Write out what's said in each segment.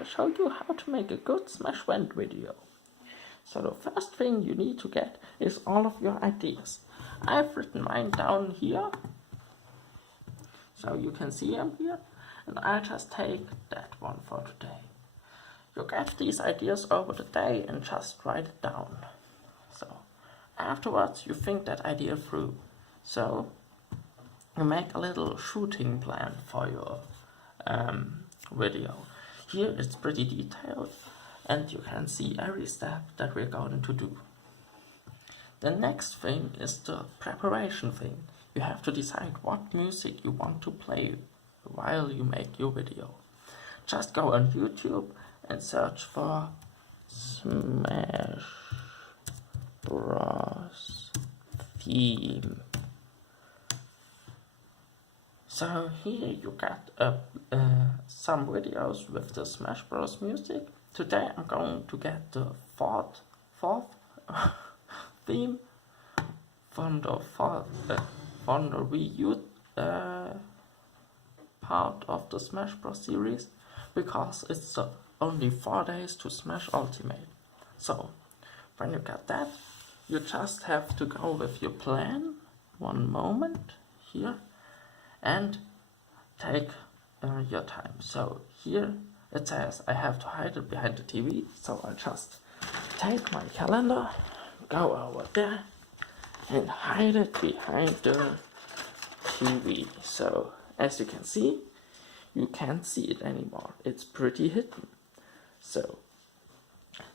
I'll show you how to make a good Smashvent video. So the first thing you need to get is all of your ideas. I've written mine down here, so you can see them here, and I'll just take that one for today. You get these ideas over the day and just write it down. So afterwards you think that idea through. So you make a little shooting plan for your video. Here it's pretty detailed and you can see every step that we're going to do. The next thing is the preparation thing. You have to decide what music you want to play while you make your video. Just go on YouTube and search for Smash Bros. Theme. So here you get some videos with the Smash Bros. Music. Today I'm going to get the fourth theme from the Wii U part of the Smash Bros. Series, because it's only 4 days to Smash Ultimate. So when you get that, you just have to go with your plan, one moment here, and take your time. So here it says I have to hide it behind the TV, so I just take my calendar, go over there and hide it behind the TV. So as you can see, you can't see it anymore, it's pretty hidden. So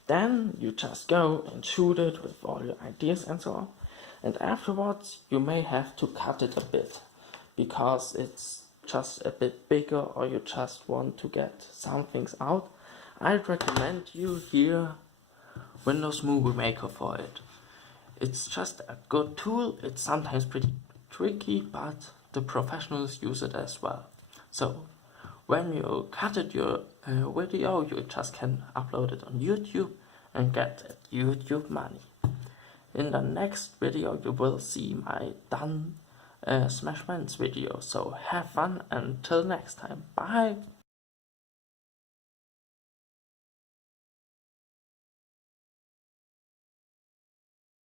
then you just go and shoot it with all your ideas and so on, and afterwards you may have to cut it a bit because it's just a bit bigger, or you just want to get some things out. I'd recommend you here Windows Movie Maker for it. It's just a good tool. It's sometimes pretty tricky, but the professionals use it as well. So when you cut your video, you just can upload it on YouTube and get YouTube money. In the next video you will see my done Smashvent video. So have fun until next time. Bye!